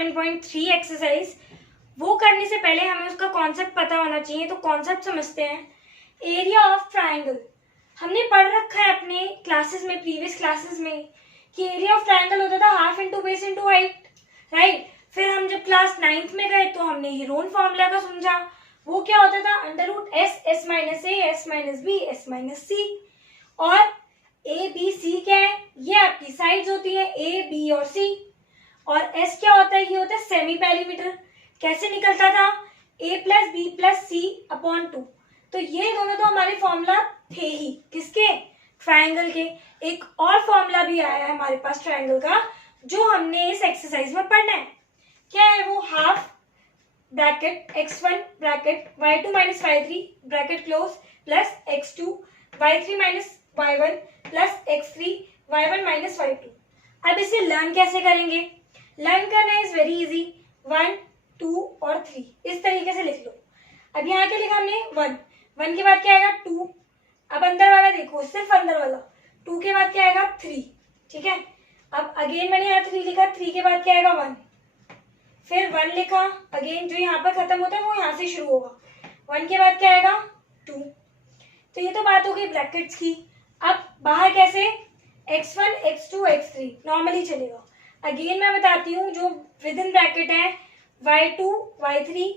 7.3 exercise, वो करने से पहले हमें उसका कॉन्सेप्ट पता होना चाहिए। तो कॉन्सेप्ट समझते हैं। एरिया ऑफ ट्राइंगल हमने पढ़ रखा है अपने क्लासेस में, प्रीवियस क्लासेस में, कि एरिया ऑफ ट्राइंगल होता था half into base into height, right. फिर हम जब क्लास 9th में गए तो हमने हीरोन फॉर्मूला का समझा। वो क्या होता था? Under root S, S minus A, S minus B, S minus C. और ए बी सी क्या है? ये आपकी साइड्स होती है, ए बी और सी। और एस क्या होता है? ये होता है सेमी पेरीमीटर। कैसे निकलता था? ए प्लस बी प्लस सी अपॉन 2। तो ये दोनों तो हमारे फॉर्मूला थे ही, किसके? ट्राइंगल के। एक और फॉर्मूला भी आया है हमारे पास ट्राइंगल का, जो हमने इस एक्सरसाइज में पढ़ना है। क्या है वो? Half bracket x1 bracket y2 minus y3 bracket close plus x2 y3 minus y1 plus x3 y1 minus y2। अब इसे लर्न कैसे करेंगे? लर्न करना इज वेरी इजी। 1, 2 और 3 इस तरीके से लिख लो। अब यहाँ क्या लिखा हमने? 1, 1 के बाद क्या आएगा? 2। अब अंदर वाला देखो, सिर्फ अंदर वाला। 2 के बाद क्या आएगा? 3, ठीक है। अब अगेन मैंने यहाँ 3 लिखा, 3 के बाद क्या आएगा? 1। फिर 1 लिखा, अगेन जो यहाँ पर खत्म होता है वो यहाँ से शुरू होगा। 1 के बाद क्या आएगा? 2। तो ये तो बात हो गई ब्रैकेट्स की। अब बाहर कैसे? x1, x2, x3 नॉर्मली चलेगा। अगेन मैं बताती हूँ, जो विद इन ब्रैकेट है y2, y3,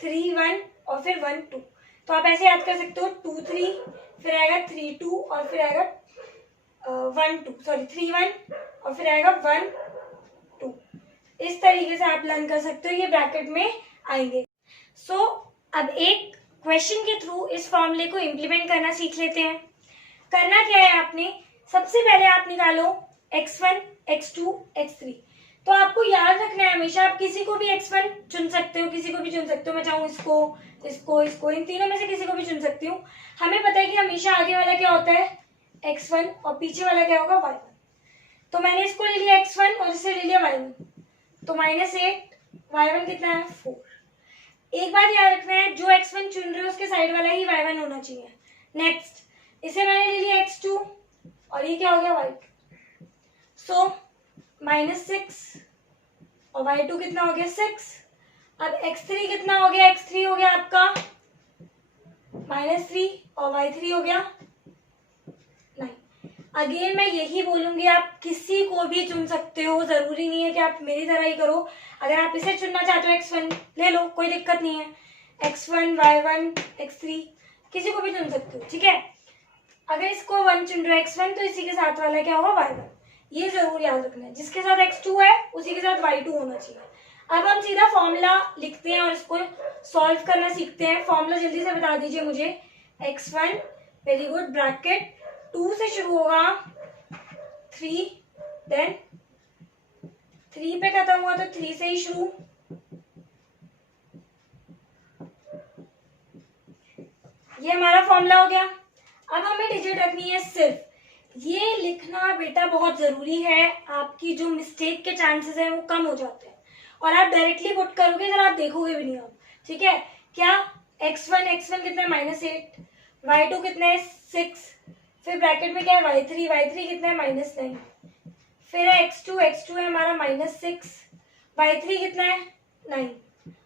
3, 1 और फिर 1, 2। तो आप ऐसे याद कर सकते हो, 2, 3, फिर आएगा 3, 2 और फिर आएगा 1, 2, सॉरी 3, 1 और फिर आएगा 1, 2। इस तरीके से आप लर्न कर सकते हो, ये ब्रैकेट में आएंगे। सो अब एक क्वेश्चन के थ्रू इस फॉर्मूले को इम्प्लीमेंट करना सीख लेते हैं। करना क्या है आपने? सबसे पहले आप निकालो x1, x2, x3। तो आपको याद रखना है हमेशा, आप किसी को भी x1 चुन सकते हो, किसी को भी चुन सकते हो। मैं चाहूँ इसको, इसको, इसको, इन तीनों में से किसी को भी चुन सकती हूँ। हमें पता है कि हमेशा आगे वाला क्या होता है? x1 और पीछे वाला क्या होगा? y1। तो मैंने इसको ले लिया x1 और इसे ले लिया y1। तो -8, y1 कितना है? 4। एक बात याद रखना है, जो x1 चुन रहे हो उसके साइड वाला ही y1 होना चाहिए। नेक्स्ट, इसे मैंने ले लिया x2 और ये क्या हो गया? y2। सो -6 और y2 कितना हो गया? 6। अब x3 कितना हो गया? x3 हो गया आपका -3 और y3 हो गया 9। अगेन मैं यही बोलूंगी, आप किसी को भी चुन सकते हो, जरूरी नहीं है कि आप मेरी तरह ही करो। अगर आप इसे चुनना चाहते हो x1 ले लो, कोई दिक्कत नहीं है। x1, y1, x3 किसी को भी चुन सकते हो, ठीक है। अगर इसको 1 चुन रहे हो x1, तो इसी के साथ वाला क्या होगा? y1। ये जरूर याद रखना है, जिसके साथ x2 है उसी के साथ y2 होना चाहिए। अब हम सीधा फॉर्मूला लिखते हैं और इसको सॉल्व करना सीखते हैं। फॉर्मूला जल्दी से बता दीजिए मुझे। x1, वेरी गुड, ब्रैकेट 2 से शुरू होगा, 3, देन 3 पे खत्म हुआ तो 3 से ही शुरू। ये हमारा फॉर्मूला हो गया। अब हमें डिजिट रखनी है सिर्फ। ये लिखना बेटा बहुत जरूरी है, आपकी जो मिस्टेक के चांसेस हैं वो कम हो जाते हैं। और आप डायरेक्टली पुट करोगे अगर आप देखोगे भी नहीं आप, ठीक है। क्या? x1 कितना है? -8। y2 कितना है? 6। फिर ब्रैकेट में क्या है? y3 कितना है? -9। फिर है x2 है हमारा -6। y3 कितना है? 9।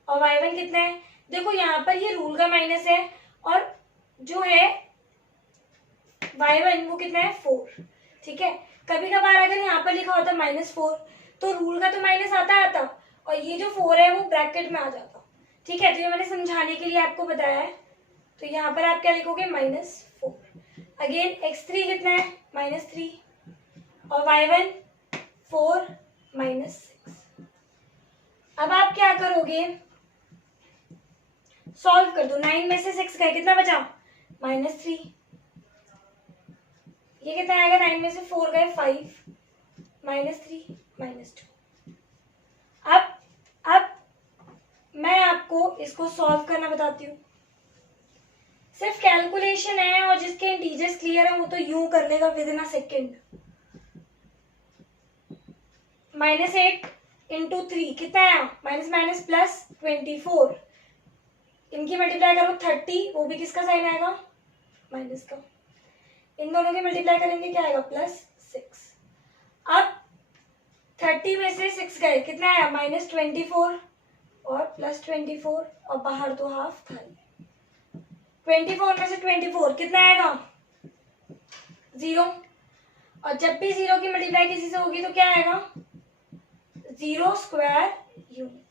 और y1 कितना है? देखो यहाँ पर ये रूल का माइनस है, और जो है y1 वो कितना है? 4, ठीक है। कभी कभार अगर यहाँ पर लिखा होता -4 तो रूल का तो माइनस आता और ये जो 4 है वो ब्रैकेट में आ जाता, ठीक है। तो ये मैंने समझाने के लिए आपको बताया है। तो यहाँ पर आप क्या लिखोगे? -4। अगेन x3 कितना है? -3 और y1 4 -6। अब आप क्या करोगे? सॉल्व कर दो। 9 में से 6 गए, कितना बचा? -3। ये कितना आएगा? 9 में से 4 गए, 5 -3 -2। अब मैं आपको इसको सॉल्व करना बताती हूँ। सिर्फ कैलकुलेशन है, और जिसके इंटीजर्स क्लियर है वो तो यूं कर लेगा with in a second. -8 into 3 कितना है? Minus plus 24। इनकी मल्टीप्लाई करो 30, वो भी किसका साइन आएगा? माइनस का। इन दोनों की मल्टीप्लाई करेंगे क्या आएगा? +6। अब 30 में से 6 गए, कितना आया -24 और +24 और बाहर तो हाफ खाली। 24 में से 24 कितना आएगा 0, और जब भी 0 की मल्टीप्लाई किसी से होगी तो क्या आएगा 0 स्क्वायर यूनिट।